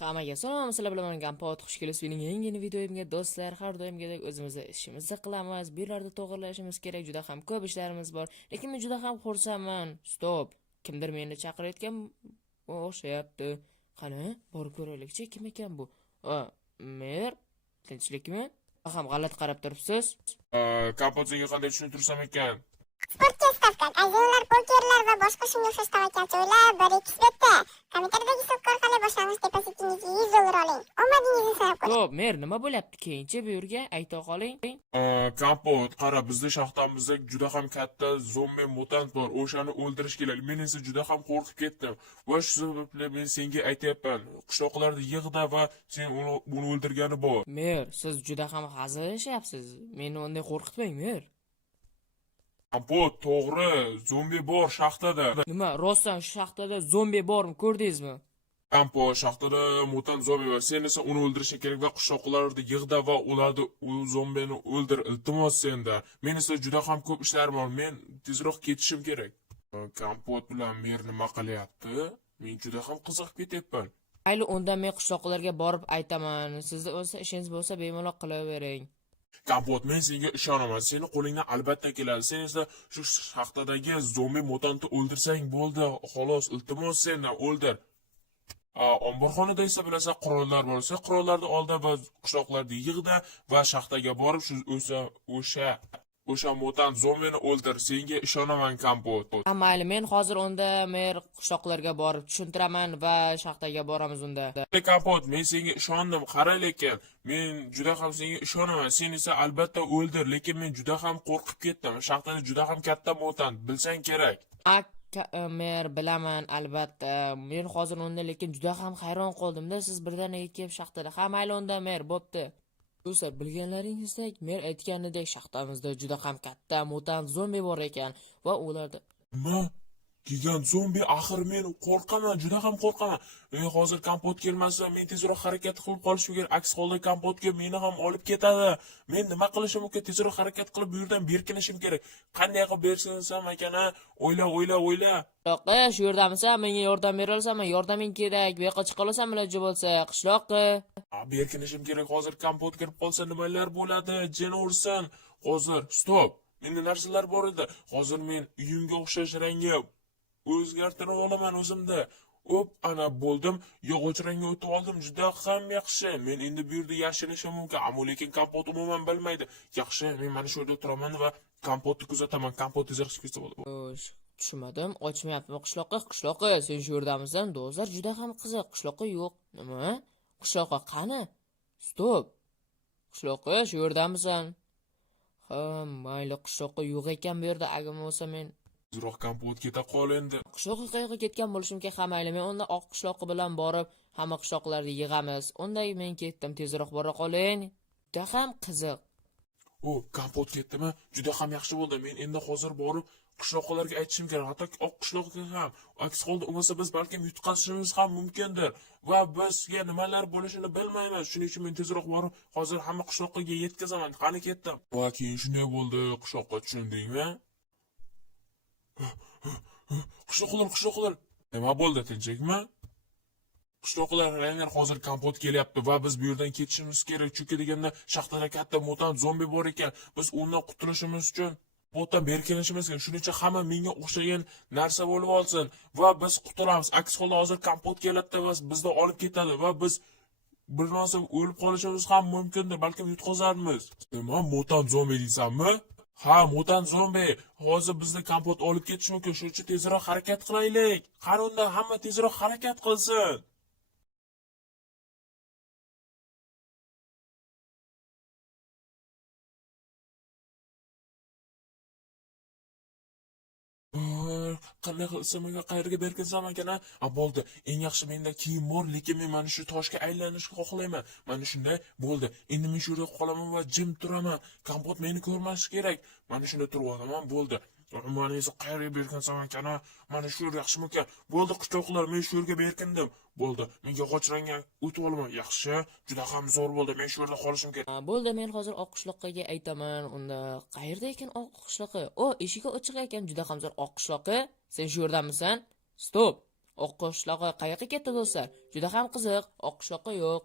Hammaga salom, sizlar bilan men Kompot, xush kelibsiz mening yangi videoyimga do'stlar. Har doimgidek o'zimizda ishimizni qilamiz. Bu yerlarda to'g'rilashimiz kerak, juda ham ko'p ishlarimiz bor. Lekin men juda ham xursandman. Stop. Kimdir meni chaqirayotgan o'xshayapti. Qani, borib ko'raylikchi, kim ekan bu? Mer, tinchlikmi? Ham g'alati qarab turibsiz. Kompot senga qanday tushuntirsam ekan? Sportga stavka, kazinolar, pokerlar va boshqa shunga o'xshash tavakkalchilar 1xbetda. Kompyuterdagi stavka orqali boshlang'ich depozitingizni $100 oling. Omadingizni sinab ko'ring. Stop, mer, nima bo'lyapti? Keyinchi bu yerga ayta qoling. Kompot, qara, bizning shaxtamizda juda ham katta zombi mutant bor. O'shani o'ldirish kerak. Men esa juda ham qo'rqib ketdim. Va shu sababli men senga aytayapman. Qishloqlarda yig'da va sen uni o'ldirgani bor. Mer, siz juda ham hazillashyapsiz. Meni unday qo'rqitmang, mer. Kompot, to'g'ri, zombi bor shaxtada. Nima, rostdan shu shaxtada zombi bormi, ko'rdingizmi? Kompot, shaxtada mutant zombi bor. Sen esa uni o'ldirish kerak va qishloqlarda yig'da va ularni u zombini o'ldir. Iltimos senda. Men esa juda ham ko'p ishlarim bor. Men tezroq ketishim kerak. Kompot bilan mer nima qilyapti? Men juda ham qiziqib ketyapman. Mayli, unda men qishloqlarga borib aytaman. Sizda o'zi ishingiz bo'lsa bemalol qilavering. Kompot, men senga ishonaman. Seni qo'lingdan albatta keladi. Sen esa shu shaxtadagi zombi mutantni o'ldirsang bo'ldi. Xolos, iltimos sendan o'ldir. Omborxonada esa bilasan qurollar bo'lsa, qurollarni oldi va qishloqlarda yig'da va shaxtaga borib o'sha mutant zombini o'ldir. Senga ishonaman, Kompot. Mayli, men hozir unda mer qishloqlarga borib tushuntiraman va shaxtaga boramiz unda. Kompot, men senga ishondim. Qara, lekin men juda ham senga ishonaman. Sen esa albatta o'ldir, lekin men juda ham qo'rqib ketdim. Shaxtada juda ham katta mutant, bilsang kerak. Mer, bilaman, albatta. Men hozir unda lekin juda ham hayron qoldimda, siz birdaniga kelib shaxtada. Mayli, unda mer bo'pti. Do'stlar, bilganlaringizdek, mer aytganidek shaxtamizda juda ham katta mutant zombi bor ekan va ularda Nima? Gigant zombi, axir men qo'rqaman, juda ham qo'rqaman. Hozir Kompot kelmasa, men tezroq harakat qilib qolishim kerak. Aks holda Kompot kelib meni ham olib ketadi. Men nima qilishim kerak? Tezroq harakat qilib bu yerdan berkinishim kerak. Qanday qilib bersinsam ekan, o'yla. qishloqqa shu yerdamisan, menga yordam bera olasanmi? Yordaming kerak. Bu yoqqa chiqa olasanmi iloji bo'lsa? Qishloqqa. Berkinishim kerak. Hozir Kompot kirib qolsa nimalar bo'ladi? Jin ursin. Hozir stop. Menda narsalar bor edi. Hozir men uyimga o'xshash rangga o'zgartirib olaman o'zimda. Ana bo'ldim, yog'och rangga o'tib oldim. Juda ham yaxshi. Men endi bu yerda yashinishim mumkin. Ammo lekin Kompot umuman bilmaydi. Yaxshi, men mana shu yerda turaman va Kompotni kuzataman. Kompot tezroq chiqib ketsa bo'ladi. Tushunmadim, ochmayapti. Qishloqqa, sen shu yerdamisan? Do'stlar, juda ham qiziq. Qishloqqa yo'q. Nima? Qishloqqa qani? Stop. Qishloqqa shu yerdamisan? Mayli, qishloqqa yo'q ekan bu yerda. Agar bo'lsa men Tezroq Kompot keta qol endi. qishloqqa qayerga ketgan bo'lishim kerak. Mayli, men unda oq qishloqqa bilan borib hamma qishloqlarni yig'amiz. Unday men ketdim, tezroq bora qoling. Juda ham qiziq. Kompot ketdimi? Juda ham yaxshi bo'ldi. Men endi hozir borib qishloqlarga aytishim kerak. Hatto oq qishloqqa ham. Aks holda bo'lmasa biz balkim yutqazishimiz ham mumkindir va bizga nimalar bo'lishini bilmaymiz. Shuning uchun men tezroq borib hozir hamma qishloqqa yetkazaman. Qani ketdim. Va keyin shunday bo'ldi. Qishloqqa tushundingmi? Qishloqlar. Nima bo'ldi, tinchlikmi? Qishloqlar ranglar hozir Kompot kelyapti va biz bu yerdan ketishimiz kerak. Chunki deganda shaxtada katta mutant zombi bor ekan. Biz undan qutulishimiz uchun bo'tdan berkinishimiz kerak. Shuning uchun hamma menga o'xshagan narsa bo'lib olsin va biz qutulamiz. Aks holda hozir Kompot keladi va bizni olib ketadi va biz bir narsa o'lib qolishimiz ham mumkindir. Balkim yutqazarmiz. Nima, mutant zombi deysanmi? Ha, mutant zombi. Hozir bizni Kompot olib ketish mumkin. Shuning uchun tezroq harakat qilaylik. Qani unda hamma tezroq harakat qilsin. Qanday qilsam qayerga berkinsam ekan? Bo'ldi. Eng yaxshi menda kiyim bor, lekin men mana shu toshga aylanishni xohlayman. Mana shunday bo'ldi. Endi men shu yerda qolaman va jim turaman. Kompot meni ko'rmashi kerak. Mana shunda turib olaman, bo'ldi. Mana esa qayerga berkinsam ekan? Mana shu yer yaxshimi ekan? Bo'ldi, qishloqlar, men shu yerga berkindim. Bo'ldi. Men yog'och rangga o'tib olaman. Yaxshi. Juda ham zo'r bo'ldi. Men shu yerda qolishim kerak. Bo'ldi, men hozir oq qishloqqa aytaman. Unda qayerda ekan oq qishloqi? Eshigi ochiq ekan, juda ham zo'r oq qishloqi. Sen shu yerdamisan? Stop. Oq qishloqqa qayoqqa ketdi do'stlar? Juda ham qiziq. Oq qishloqqa yo'q.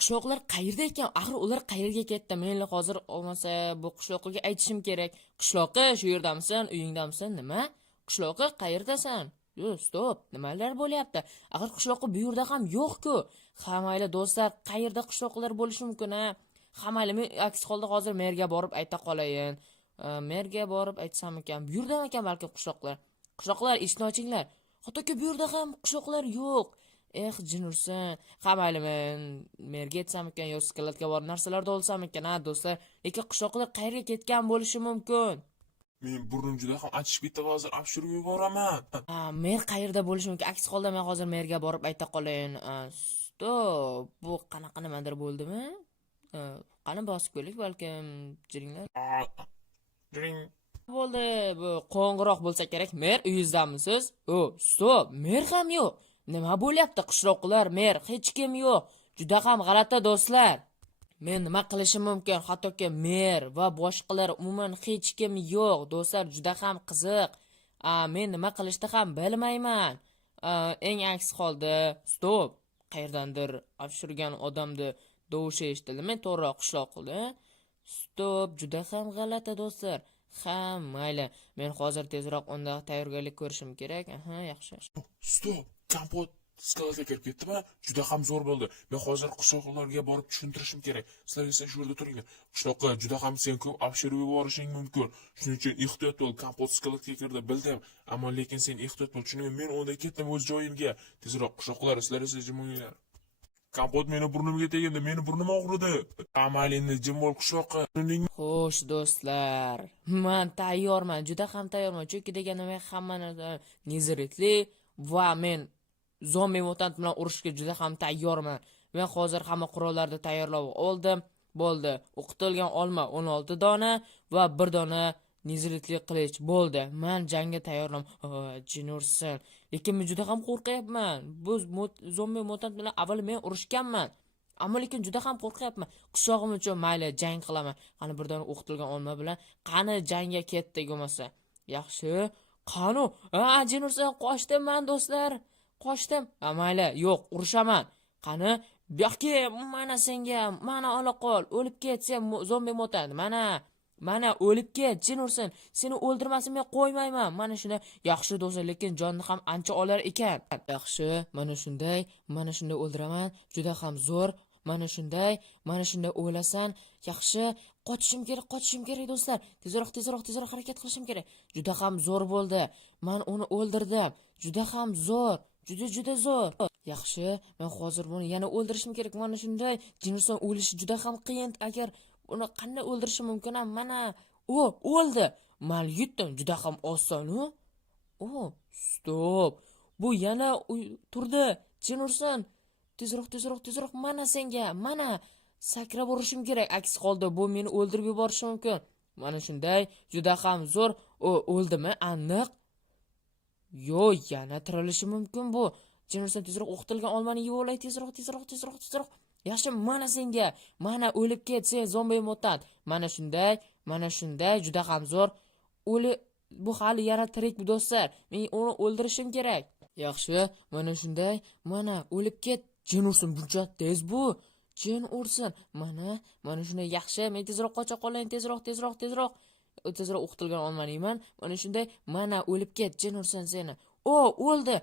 Qishloqlar qayerda ekan? Axir ular qayerga ketdi? Men hozir olmasa bu qishloqqa aytishim kerak. Qishloqqa shu yerdamisan, uyingdamisan, nima? Qishloqqa qayerdasan? Yo, stop. Nimalar bo'lyapti? Axir qishloqqa bu yerda ham yo'q-ku. Hammaylar do'stlar, qayerda qishloqlar bo'lishi mumkin-a? Hammaylar men aks holda hozir merga borib ayta qolayin. Merga borib aytsam ekan, bu yerda ekan balki qishloqlar. Qishloqlar eshitni ochinglar. Hattoki bu yerda ham qishloqlar yo'q. Jin ursin. Hammaylar men merga aytsam ekan, yo skalatga bor narsalarda olsam ekan, ha do'stlar. Lekin qishloqlar qayerga ketgan bo'lishi mumkin? Men burnim juda ham achishib ketdi, hozir apshirib yuboraman. Mer qayerda bo'lishi mumkin? Aks holda men hozir merga borib ayta qolayin. Stop. Bu qanaqa nimadir bo'ldimi? Qani bosib ko'rlik balkim jiringlar. Jiring. Bo'ldi, bu qo'ng'iroq bo'lsa kerak. Mer uyingizdanmisiz? Stop. Mer ham yo'q. Nima bo'lyapti qishloqlar? Mer hech kim yo'q. Juda ham g'alati do'stlar. Men nima qilishim mumkin? Hattoki mer va boshqalar umuman hech kim yo'q. Do'stlar, juda ham qiziq. Men nima qilishni ham bilmayman. Eng aks holda, stop. Qayerdandir afshirgan odamni dovushi eshitildi. Men to'g'riroq qishloq qildi. Stop, juda ham g'alati do'stlar. Mayli. Men hozir tezroq unda tayyorgarlik ko'rishim kerak. Yaxshi. Stop. Kompot skalatga kirib ketdimi? Juda ham zo'r bo'ldi. Men hozir qishloqlarga borib tushuntirishim kerak. Sizlar esa shu yerda turinglar. Qishloqqa juda ham sen ko'p apshirib yuborishing mumkin. Shuning uchun ehtiyot bo'l. Kompot skalatga kirdi, bildim. Ammo lekin sen ehtiyot bo'l. Chunki men unda ketdim o'z joyimga. Tezroq qishloqlar, sizlar esa jim bo'linglar. Kompot meni burnimga tegindi, meni burnim og'ridi. Amalingni jim bo'l qishloqqa. Xo'sh do'stlar, men tayyorman, juda ham tayyorman. Chunki degan men hammani neziritli va men zombi mutant bilan urushga juda ham tayyorman. Men hozir hamma qurollarni tayyorlab oldim. Bo'ldi. O'qitilgan olma 16 dona va 1 dona neziritli qilich bo'ldi. Men jangga tayyorman. Jin ursin. Lekin men juda ham qo'rqyapman. Bu zombi mutant bilan avval men urushganman. Ammo lekin juda ham qo'rqyapman. Qishog'im uchun mayli jang qilaman. Qani bir dona o'qitilgan olma bilan qani jangga ketdik bo'lmasa. Yaxshi. Qani? Jin ursin, qochdim men do'stlar. Qochdim. Mayli, yo'q, urushaman. Qani? Yo'qki, mana senga, mana ola qol, o'lib ket, sen zombi mutant. Mana o'lib ket, jin ursin. Seni o'ldirmasin men qo'ymayman. Mana shunda yaxshi do'stlar, lekin jonni ham ancha olar ekan. Yaxshi, mana shunday o'ldiraman. Juda ham zo'r. Mana shunday o'ylasan. Yaxshi, qochishim kerak do'stlar. Tezroq harakat qilishim kerak. Juda ham zo'r bo'ldi. Men uni o'ldirdim. Juda ham zo'r. Juda zo'r. Yaxshi, men hozir buni yana o'ldirishim kerak. Mana shunday jinurson o'lishi juda ham qiyin. Agar uni qanday o'ldirishim mumkin? Mana o'ldi. Men yutdim. Juda ham oson-u. Stop. Bu yana turdi. Jinurson, tezroq. Mana senga, mana sakrab urishim kerak. Aks holda bu meni o'ldirib yuborishi mumkin. Mana shunday juda ham zo'r. O'ldimi? Aniq. Yana tirilishi mumkin bu. Jinurson tezroq o'qitilgan olmani yeb olay, tezroq. Yaxshi, mana senga. Mana o'lib ket, sen zombi mutant. Mana shunday juda ham zo'r. Bu hali yana tirik do'stlar. Men uni o'ldirishim kerak. Yaxshi, mana shunday. Mana o'lib ket. Jinurson buncha tez bu. Jin ursin. Mana shunday yaxshi. Men tezroq qocha qolayin, tezroq. Tezroq o'qitilgan olmani yeyman. Mana shunday. Mana o'lib ket, jin ursin seni. O'ldi.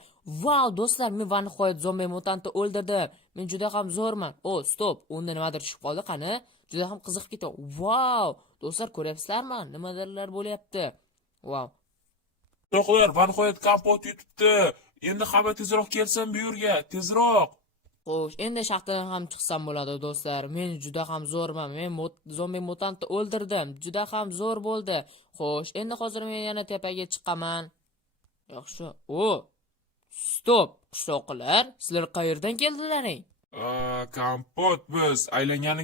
Vau do'stlar, men va nihoyat zombi mutantni o'ldirdim. Men juda ham zo'rman. Stop. Unda nimadir tushib qoldi, qani? Juda ham qiziqib ketdim. Vau! Do'stlar, ko'ryapsizlarmi? Nimadirlar bo'lyapti. Vau. Do'stlar, va nihoyat kompot yutibdi. Endi hamma tezroq kelsin bu yerga, tezroq. Xo'sh, endi shaxtadan ham chiqsam bo'ladi do'stlar. Men juda ham zo'rman. Men zombi mutantni o'ldirdim. Juda ham zo'r bo'ldi. Xo'sh, endi hozir men yana tepaga chiqaman. Yaxshi. Stop. Qishloqlar, sizlar qayerdan keldilaring? Kompot biz aylangani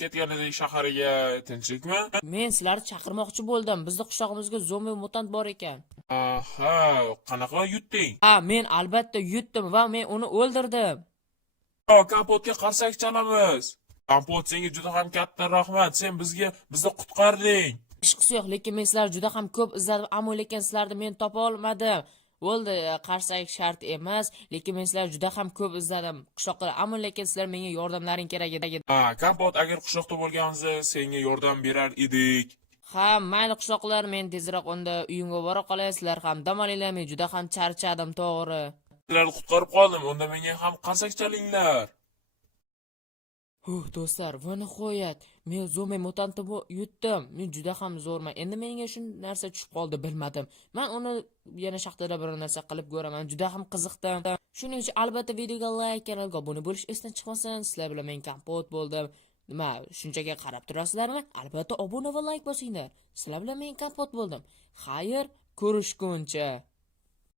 ketgan edik. Shaharga, tinchlikmi? Men sizlarni chaqirmoqchi bo'ldim. Bizning qishlog'imizga zombi mutant bor ekan. Qanaqa yutding? Men albatta yutdim va men uni o'ldirdim. Kompotga qarsak chalamiz. Kompot, senga juda ham katta rahmat. Sen bizni qutqarding. Ishqisi yo'q, lekin men sizlarni juda ham ko'p izladim, ammo lekin sizlarni men topa olmadim. Bo'ldi, qarsak shart emas, lekin men sizlar juda ham ko'p izladim qishloqda, ammo lekin sizlar menga yordamlaring kerak edi. Ha, kompot, agar qishloqda bo'lganingizda senga yordam berar edik. Ha, mayli qishloqlar, men tezroq unda uyimga bora qolay, sizlar ham dam olinglar, men juda ham charchadim, to'g'ri. Sizlarni qutqarib qoldim, unda menga ham qarsak chalinglar. Do'stlar, va nihoyat men zombi mutantni yutdim. Men juda ham zo'rman. Endi menga shu narsa tushib qoldi, bilmadim. Men uni yana shaxtada bir narsa qilib ko'raman. Juda ham qiziqdim. Shuning uchun albatta videoga like, kanalga obuna bo'lish esdan chiqmasin. Sizlar bilan men kompot bo'ldim. Nima, shunchaki qarab turasizlarmi? Albatta obuna va like bosinglar. Sizlar bilan men kompot bo'ldim. Xayr, ko'rishguncha.